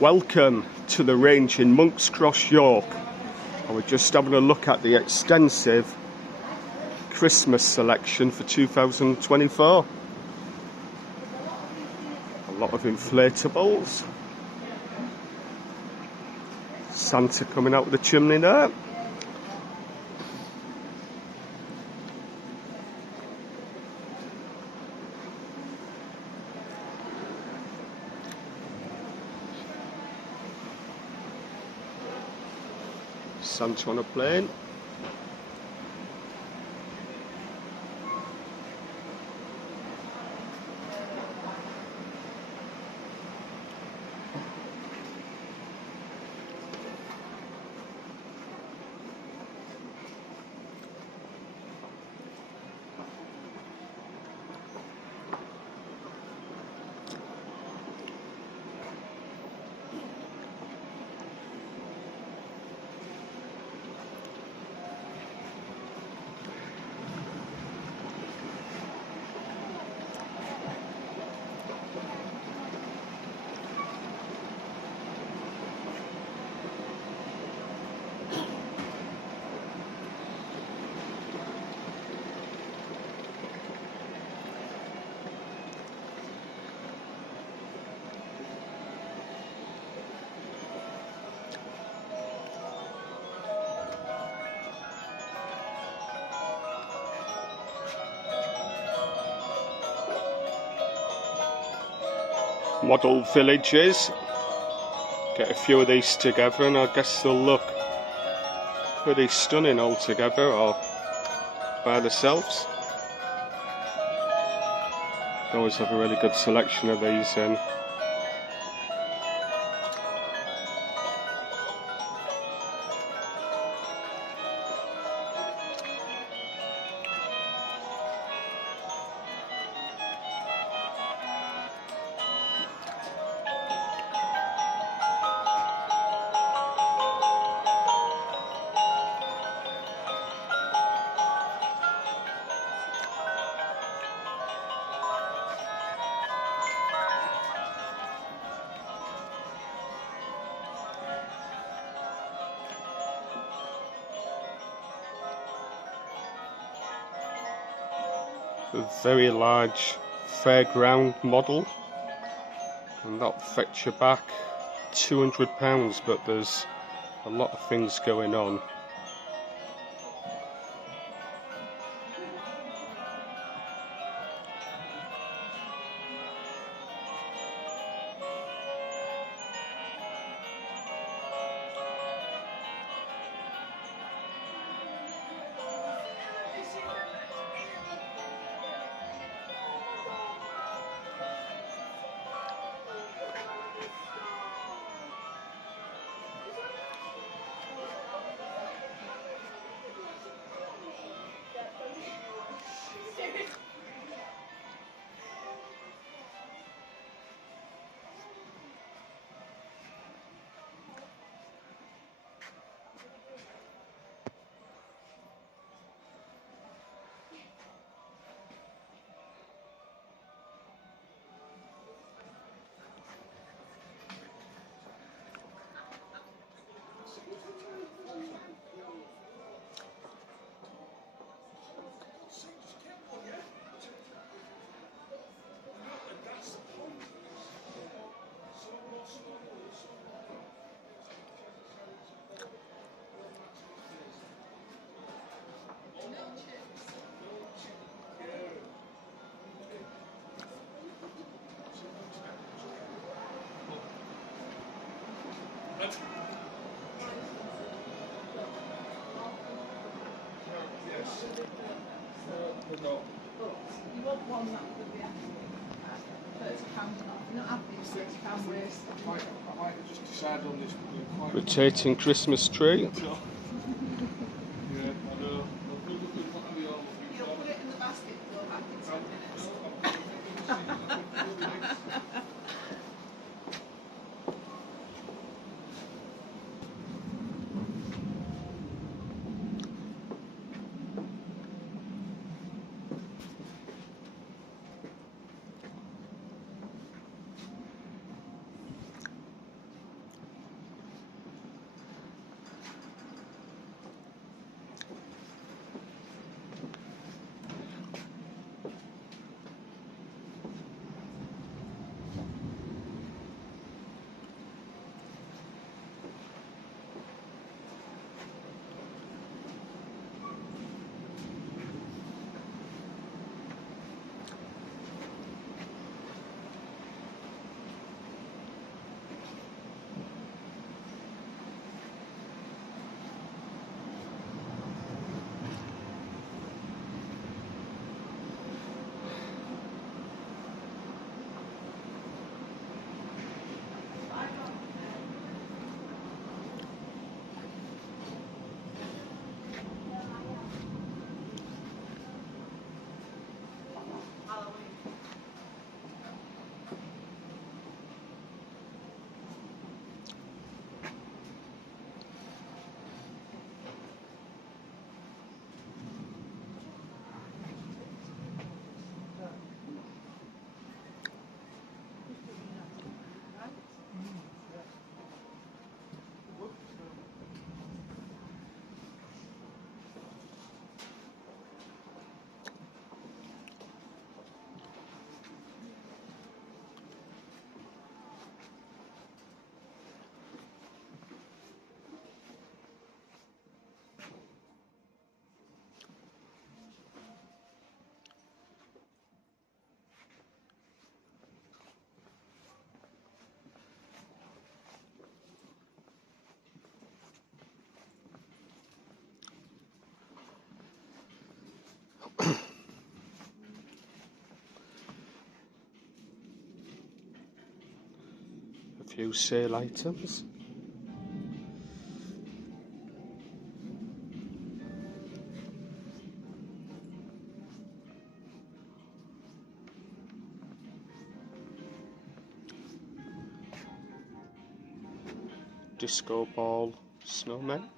Welcome to the range in Monk's Cross, York. And we're just having a look at the extensive Christmas selection for 2024. A lot of inflatables. Santa coming out of the chimney there. Santa on a plane. Model villages. Get a few of these together and I guess they'll look pretty stunning all together or by themselves. They always have a really good selection of these in. A very large fairground model, and that'll fetch you back £200, but there's a lot of things going on. You want one that would be £30 off. You're not happy with £30 waste. I might just decide on this. Rotating Christmas tree. Yeah, I know. You'll put it in the basket and go back in 10 minutes. A few sale items. Disco ball snowmen.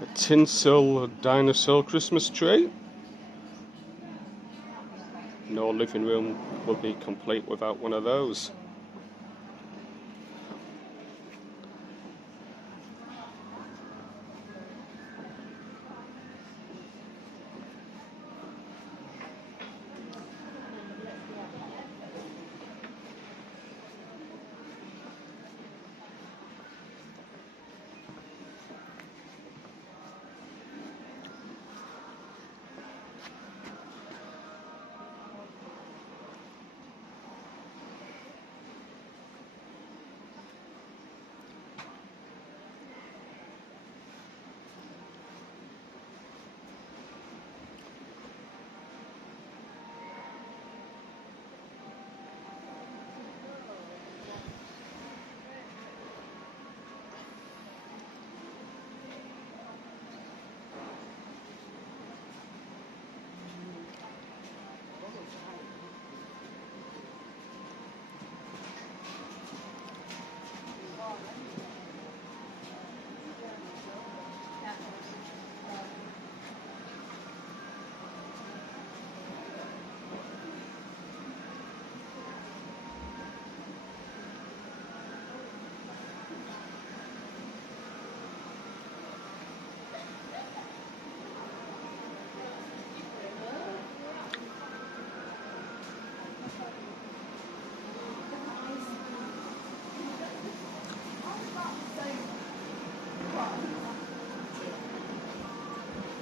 A tinsel dinosaur Christmas tree. No living room will be complete without one of those.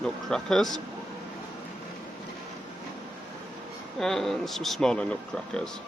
Nutcrackers and some smaller nutcrackers.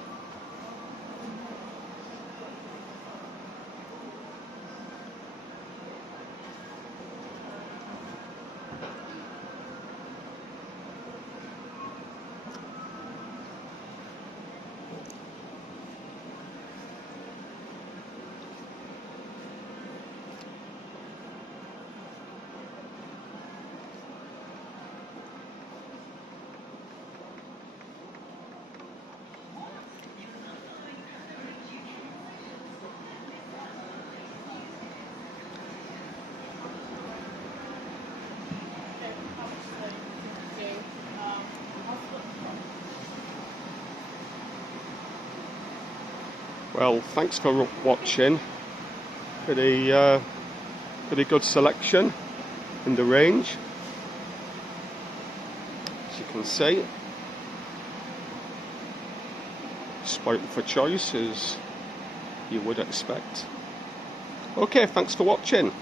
Well, thanks for watching. Pretty good selection in the range, as you can see. Spoiled for choice, as you would expect. Okay, thanks for watching.